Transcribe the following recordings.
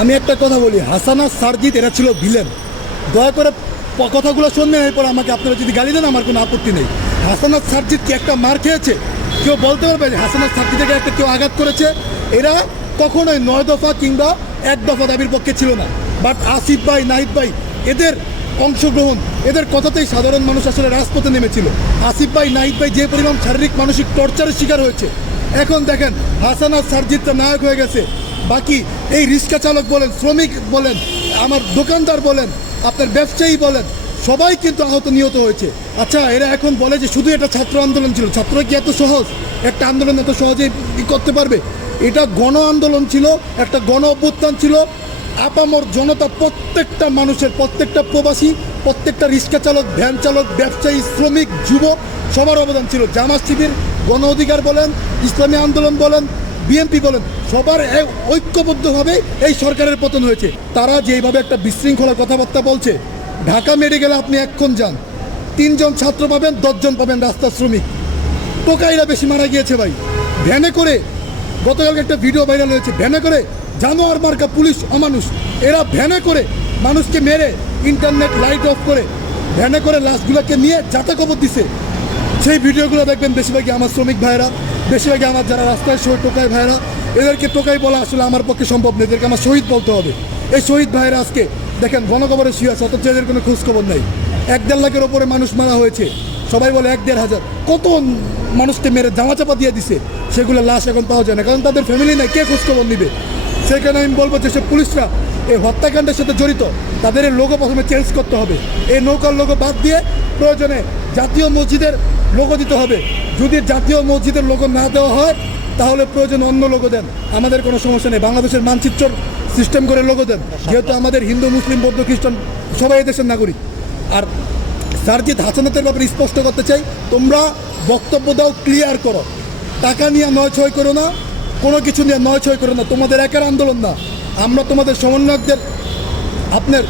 আমি একটা কথা বলি, হাসানা সারজিৎ, এরা ছিল ভিলেন দয়া করে কথাগুলো শুনবেন এরপর আমাকে আপনারা যদি গালি দেন, আমার কোনো আপত্তি নেই। হাসানা সারজিৎ কি একটা মার খেয়েছে? কেউ বলতে পারবে হাসানা সারজিৎকে একটা কেউ আঘাত করেছে? এরা কখনোই নয় দফা কিংবা এক দফা দাবির পক্ষে ছিল না। বাট আসিফ ভাই, নাহিদ ভাই, এদের অংশগ্রহণ, এদের কথাতেই সাধারণ মানুষ আসলে রাজপথে নেমেছিল। আসিফ ভাই, নাহিদ ভাই, যে পরিমাণ শারীরিক, মানসিক টর্চারের শিকার হয়েছে। এখন দেখেন, হাসানা সারজিৎটা নায়ক হয়ে গেছে। বাকি এই রিক্সা চালক বলেন, শ্রমিক বলেন, আমার দোকানদার বলেন, আপনার ব্যবসায়ী বলেন, সবাই কিন্তু আহত নিহত হয়েছে। আচ্ছা এরা এখন বলে যে শুধু এটা ছাত্র আন্দোলন ছিল। ছাত্র কি এত সহজ? একটা আন্দোলন এত সহজে করতে পারবে? এটা গণ আন্দোলন ছিল, একটা গণ অভ্যুত্থান ছিল। আপামর জনতা প্রত্যেকটা মানুষের, প্রত্যেকটা প্রবাসী, প্রত্যেকটা রিক্সা চালক, ভ্যান চালক, ব্যবসায়ী, শ্রমিক যুব সবার অবদান ছিল। জামাত শিবির গণ অধিকার বলেন, ইসলামী আন্দোলন বলেন বিএনপি বলেন, সবার ঐক্যবদ্ধভাবে এই সরকারের পতন হয়েছে। তারা যেভাবে একটা বিশৃঙ্খলা কথাবার্তা বলছে, ঢাকা মেডিকেলে আপনি এক্ষণ যান, তিনজন ছাত্র পাবেন, দশজন পাবেন রাস্তা শ্রমিক। টোকাইরা বেশি মারা গিয়েছে ভাই। ভ্যানে করে, গতকালকে একটা ভিডিও ভাইরাল হয়েছে, ভ্যানে করে জানোয়ার মার্কা পুলিশ অমানুষ। এরা ভ্যানে করে মানুষকে মেরে, ইন্টারনেট লাইট অফ করে, ভ্যানে করে লাশগুলোকে নিয়ে যাতা কবর দিছে। সেই ভিডিওগুলো দেখবেন বেশিরভাগই আমার শ্রমিক ভাইরা বেশিরভাগই আমার যারা রাস্তায় শহীদ টোকাই ভাইরা, এদেরকে টোকাই বলা আসলে আমার পক্ষে সম্ভব নেই এদেরকে আমার শহীদ বলতে হবে। এই শহীদ ভাইরা আজকে দেখেন গণকবরে শুয়ে আছে, অথচ এদের কোনো খোঁজখবর নেই। এক দেড় লাখের ওপরে মানুষ মারা হয়েছে, সবাই বলে এক দেড় হাজার। কত মানুষকে মেরে জামা চাপা দিয়ে দিছে, সেগুলো লাশ এখন পাওয়া যায় না, কারণ তাদের ফ্যামিলি নাই, কে খোঁজ খবর নিবে? সেখানে আমি বলব যে সব পুলিশরা এই হত্যাকাণ্ডের সাথে জড়িত, তাদের এই লোগো প্রথমে চেঞ্জ করতে হবে। এই নৌকার লোগো বাদ দিয়ে প্রয়োজনে জাতীয় মসজিদের লোগো দিতে হবে। যদি জাতীয় মসজিদের লোগো না দেওয়া হয়, তাহলে প্রয়োজন অন্য লোগো দেন। আমাদের কোনো সমস্যা নেই। বাংলাদেশের মানচিত্র সিস্টেম করে লোগো দেন। যেহেতু আমাদের হিন্দু, মুসলিম, বৌদ্ধ, খ্রিস্টান সবাই দেশের নাগরিক। আর সারজিৎ হাসানাতের ব্যাপারে স্পষ্ট করতে চাই, তোমরা বক্তব্য দাও ক্লিয়ার করো। টাকা নিয়ে নয় ছয় করো না, কোনো কিছু নিয়ে নয় ছয় করো না। তোমাদের একার আন্দোলন না। আমরা তোমাদের সমন্বয়কদের আপনার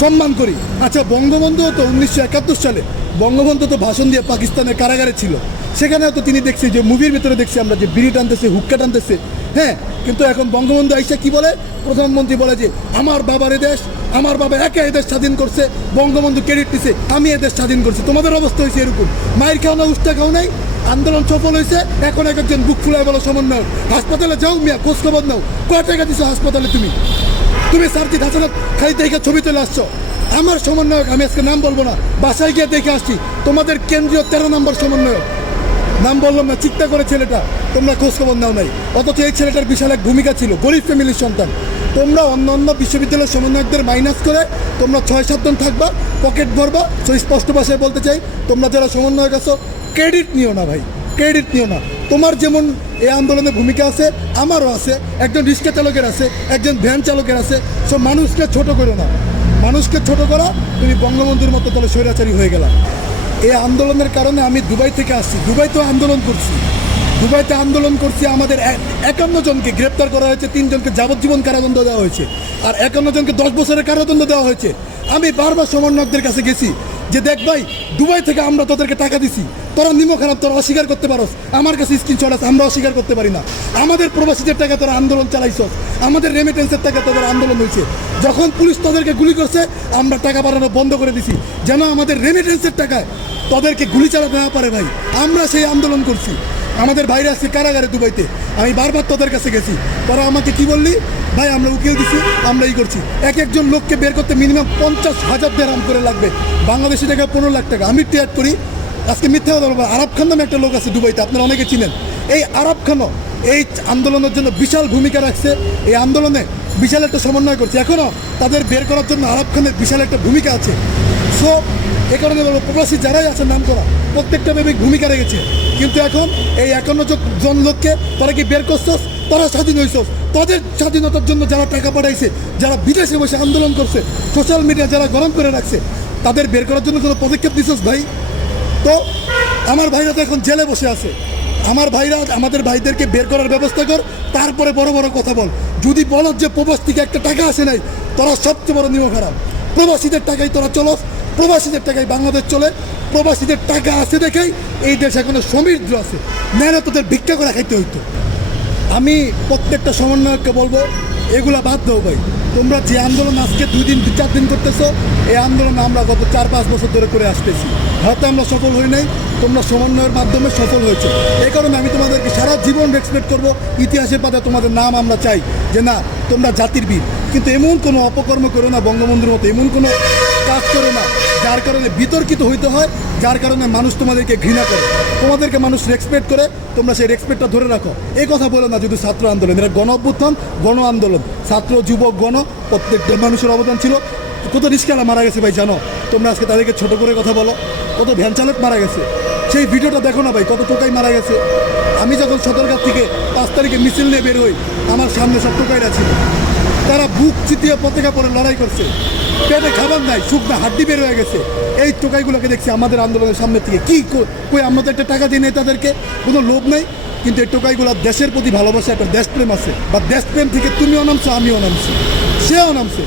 সম্মান করি। আচ্ছা বঙ্গবন্ধু তো উনিশশো একাত্তর সালে বঙ্গবন্ধু তো ভাষণ দিয়ে পাকিস্তানের কারাগারে ছিল। সেখানেও তো তিনি দেখছি যে মুভির ভিতরে দেখছি আমরা যে বিড়ি টানতেছে, হুক্কা টানতেছে। হ্যাঁ কিন্তু এখন বঙ্গবন্ধু আইসা কি বলে? প্রধানমন্ত্রী বলে যে, আমার বাবার দেশ, আমার বাবা একা এদেশ স্বাধীন করছে, বঙ্গবন্ধু ক্রেডিট দিছে আমি এদেশ স্বাধীন করছি। তোমাদের অবস্থা হয়েছে এরকম। মায়ের খাও না, উষ্টা খাও নাই, আন্দোলন সফল হয়েছে এখন এক একজন বুক ফুলায় বলো সমন্বয় হাসপাতালে যাও মিয়া, খোঁজ খবর নাও, কয় টাকা দিছো হাসপাতালে তুমি? তুমি সার্জিৎ হাসানাত খালি দেখে ছবি তুলে আসছো। আমার সমন্বয়ক, আমি আজকে নাম বলব না। বাসায় গিয়ে দেখে আসছি, তোমাদের কেন্দ্রীয় তেরো নম্বর সমন্বয়ক। নাম বললাম না চিন্তা করে ছেলেটা, তোমরা খোঁজ খবর নাও নাই। অথচ এই ছেলেটার বিশাল এক ভূমিকা ছিল, গরিব ফ্যামিলির সন্তান। তোমরা অন্য অন্য বিশ্ববিদ্যালয়ের সমন্বয়কদের মাইনাস করে, তোমরা ছয় সাতজন থাকবা, পকেট ভরবা। তো স্পষ্ট ভাষায় বলতে চাই, তোমরা যারা সমন্বয়ক আছো ক্রেডিট নিও না ভাই ক্রেডিট নিও না। তোমার যেমন এই আন্দোলনে ভূমিকা আছে, আমারও আছে। একজন রিক্সা চালকের আছে, একজন ভ্যান চালকের আছে। সব মানুষকে ছোট করো না। মানুষকে ছোট করা, তুমি বঙ্গবন্ধুর মতো তাহলে স্বৈরাচারী হয়ে গেলাম এই আন্দোলনের কারণে আমি দুবাই থেকে আসছি। দুবাইতেও আন্দোলন করছি। দুবাইতে আন্দোলন করছি, আমাদের একান্ন জনকে গ্রেপ্তার করা হয়েছে তিনজনকে যাবজ্জীবন কারাদণ্ড দেওয়া হয়েছে। আর একান্ন জনকে দশ বছরের কারাদণ্ড দেওয়া হয়েছে। আমি বারবার সমন্বয়কদের কাছে গেছি যে দেখ ভাই, দুবাই থেকে আমরা তোদেরকে টাকা দিছি। তোরা নিমো খারাপ, তোরা অস্বীকার করতে পারোস। আমার কাছে স্ক্রিনশট আছে, আমরা অস্বীকার করতে পারি না। আমাদের প্রবাসীদের টাকা তোরা আন্দোলন চালাইছস। আমাদের রেমিটেন্সের টাকা তোদের আন্দোলন হয়েছে যখন পুলিশ তোদেরকে গুলি করছে, আমরা টাকা বাড়ানো বন্ধ করে দিছি। যেন আমাদের রেমিটেন্সের টাকায় তোদেরকে গুলি চালাতে না পারে ভাই। আমরা সেই আন্দোলন করছি। আমাদের ভাইরা আছে কারাগারে দুবাইতে। আমি বারবার তোদের কাছে গেছি। তোরা আমাকে কি বললি? ভাই, আমরা উকিল দিছি আমরা এই করছি। এক একজন লোককে বের করতে মিনিমাম পঞ্চাশ হাজার দেড়াম করে লাগবে। বাংলাদেশি টাকা পনেরো লাখ টাকা। আমি টিয়ার করি, আজকে মিথ্যা কথা বলব আরব খান নামে একটা লোক আছে দুবাইতে, আপনারা অনেকে চিনেন। এই আরব খানও এই আন্দোলনের জন্য বিশাল ভূমিকা রাখছে। এই আন্দোলনে বিশাল একটা সমন্বয় করছে। এখনও তাদের বের করার জন্য আরব খানের বিশাল একটা ভূমিকা আছে। সো এ কারণে বলব, প্রবাসী যারাই আছে নাম করা প্রত্যেকটা ভূমিকা রেখেছে। কিন্তু এখন এই একান্ন জন- লোককে তারা কি বের করছস তারা স্বাধীন হয়েছস তাদের স্বাধীনতার জন্য যারা টাকা পাঠাইছে, যারা বিদেশে বসে আন্দোলন করছে সোশ্যাল মিডিয়া যারা গরম করে রাখছে, তাদের বের করার জন্য কোনো পদক্ষেপ দিছস ভাই? তো আমার ভাইরা তো এখন জেলে বসে আছে। আমার ভাইরা, আমাদের ভাইদেরকে বের করার ব্যবস্থা কর, তারপরে বড় বড় কথা বল। যদি বলো যে প্রবাস থেকে একটা টাকা আসে নাই, তোরা সবচেয়ে বড় নিয়ম খারাপ। প্রবাসীদের টাকায় তোরা চলস, প্রবাসীদের টাকায় বাংলাদেশ চলে। প্রবাসীদের টাকা আছে দেখাই এই দেশ এখনও সমৃদ্ধ আছে। মেহনত তোদের ভিক্ষা করে খাইতে হইতো। আমি প্রত্যেকটা সমন্বয়ককে বলব, এগুলা বাদ দাও ভাই। তোমরা যে আন্দোলন আজকে দুই দিন দু চার দিন করতেছো, এই আন্দোলন আমরা গত চার, পাঁচ বছর ধরে করে আসতেছি। হয়তো আমরা সফল হই নাই, তোমরা সমন্বয়ের মাধ্যমে সফল হয়েছে। এই কারণে আমি তোমাদেরকে সারা জীবন রেসপেক্ট করব, ইতিহাসের পাতায় তোমাদের নাম আমরা চাই যে না, তোমরা জাতির বীর। কিন্তু এমন কোনো অপকর্ম করো না, বঙ্গবন্ধুর মতো, এমন কোনো কাজ করো না, যার কারণে বিতর্কিত হইতে হয়, যার কারণে মানুষ তোমাদেরকে ঘৃণা করে। তোমাদেরকে মানুষ রেসপেক্ট করে, তোমরা সেই রেসপেক্টটা ধরে রাখো। এই কথা বলো না যদি ছাত্র আন্দোলন এটা গণ অভ্যুত্থান, গণ আন্দোলন। ছাত্র, যুবক, গণ প্রত্যেকটা মানুষের অবদান ছিল। কত রিস্কালা মারা গেছে ভাই, জানো? তোমরা আজকে তাদেরকে ছোট করে কথা বলো। কত ভ্যান চালক মারা গেছে। সেই ভিডিওটা দেখো না ভাই, কত টোকাই মারা গেছে। আমি যখন সদরঘাট থেকে পাঁচ তারিখে মিছিল নিয়ে বের হই, আমার সামনে সব টোকাইরা ছিল। তারা বুক চিতিয়ে পতাকা পরে লড়াই করছে। পেটে খাবার নাই, শুকনা হাড্ডি বের হয়ে গেছে। এই টোকাইগুলোকে দেখছি আমাদের আন্দোলনের সামনে থেকে। কো- কই, আমরা তো একটা টাকা দিই নেই তাদেরকে, কোনো লোভ নেই? কিন্তু এই টোকাইগুলো দেশের প্রতি ভালোবাসা একটা দেশপ্রেম আছে। বা দেশপ্রেম থেকে তুমিও নামছো, আমিও নামছি। সেও নামছে।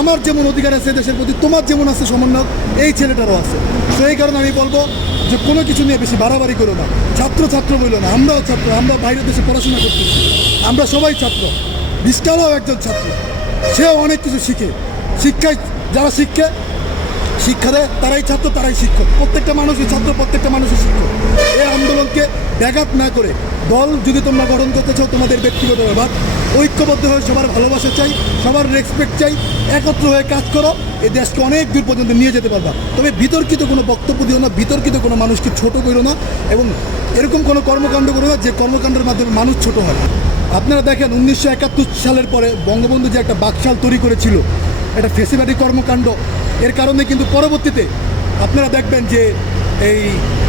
আমার যেমন অধিকার আছে দেশের প্রতি, তোমার যেমন আছে সমন্বয় এই ছেলেটারও আছে। তো এই কারণে আমি বলব যে কোনো কিছু নিয়ে বেশি বাড়াবাড়ি করো না। ছাত্র ছাত্র বলল না, আমরাও ছাত্র, আমরা বাইরের দেশে পড়াশোনা করতেছি। আমরা সবাই ছাত্র। বিস্কালও একজন ছাত্র। সেও অনেক কিছু শিখে। শিক্ষায় যারা শিক্ষে শিক্ষা দেয়, তারাই ছাত্র, তারাই শিক্ষক। প্রত্যেকটা মানুষই ছাত্র, প্রত্যেকটা মানুষই শিক্ষক। এই আন্দোলনকে ব্যাঘাত না করে দল যদি তোমরা গঠন করতে চাও, তোমাদের ব্যক্তিগত ব্যাপার। ঐক্যবদ্ধ হয়ে সবার ভালোবাসা চাই, সবার রেসপেক্ট চাই, একত্র হয়ে কাজ করো, এই দেশকে অনেক দূর পর্যন্ত নিয়ে যেতে পারবা। তবে বিতর্কিত কোনো বক্তব্য দিও না, বিতর্কিত কোনো মানুষকে ছোট করো না, এবং এরকম কোনো কর্মকাণ্ড করো না, যে কর্মকাণ্ডের মাধ্যমে মানুষ ছোট হয় আপনারা দেখেন, উনিশশো একাত্তর সালের পরে বঙ্গবন্ধু যে একটা বাকশাল তৈরি করেছিল, এটা ফেসিবাদী কর্মকাণ্ড এর কারণে কিন্তু পরবর্তীতে আপনারা দেখবেন যে এই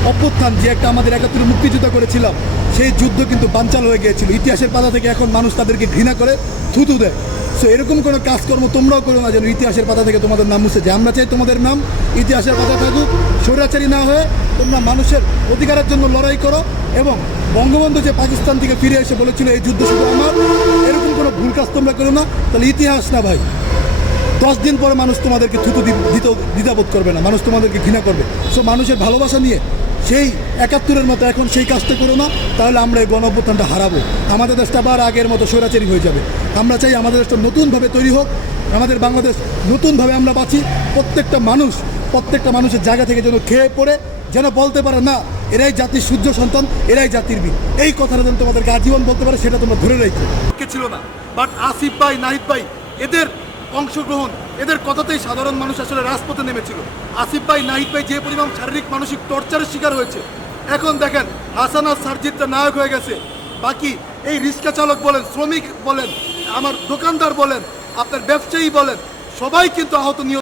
অভ্যুত্থান যে একটা আমাদের একাত্তরে মুক্তিযুদ্ধ করেছিলাম, সেই যুদ্ধ কিন্তু বানচাল হয়ে গিয়েছিল। ইতিহাসের পাতা থেকে এখন মানুষ তাদেরকে ঘৃণা করে থুতু দেয়। সো এরকম কোনো কাজকর্ম তোমরাও করো না যেন ইতিহাসের পাতা থেকে তোমাদের নাম মুছে যে আমরা চাই তোমাদের নাম ইতিহাসের পাতা থাকুক, স্বৈরাচারী না হয়ে তোমরা মানুষের অধিকারের জন্য লড়াই করো এবং বঙ্গবন্ধু যে পাকিস্তান থেকে ফিরে এসে বলেছিল, এই যুদ্ধ শুধু আমার, এরকম কোনো ভুল কাজ তোমরা করো না। তাহলে ইতিহাস না ভাই। দশ দিন পরে মানুষ তোমাদেরকে থুতু দিতে, দ্বিধাবোধ করবে না, মানুষ তোমাদেরকে ঘৃণা করবে। সো মানুষের ভালোবাসা নিয়ে সেই একাত্তরের মতো এখন সেই কাজটা করো না, তাহলে আমরা এই গণ অভ্যুত্থানটা হারাবো। আমাদের দেশটা আবার আগের মতো স্বৈরাচারী হয়ে যাবে। আমরা চাই আমাদের দেশটা নতুনভাবে তৈরি হোক, আমাদের বাংলাদেশ নতুনভাবে আমরা বাঁচি। প্রত্যেকটা মানুষ, প্রত্যেকটা মানুষের জায়গা থেকে যেন খেয়ে পড়ে, যেন বলতে পারে, না, এরাই জাতির সূর্য সন্তান, এরাই জাতির বীর। এই কথাটা যেন তোমাদেরকে আজীবন বলতে পারে, সেটা তোমরা ধরে রেখো। ছিল না? বাট আসিফ ভাই, নাহিদ ভাই, এদের অংশগ্রহণ। এদের কথাতেই সাধারণ মানুষ আসলে রাজপথে নেমেছিল। আসিফ ভাই, নাহিদ ভাই যে পরিমাণ শারীরিক, মানসিক টর্চারের শিকার হয়েছে। এখন দেখেন, হাসান আর নায়ক হয়ে গেছে। বাকি এই রিক্সা চালক বলেন, শ্রমিক বলেন, আমার দোকানদার বলেন, আপনার ব্যবসায়ী বলেন, সবাই কিন্তু আহত নিহত।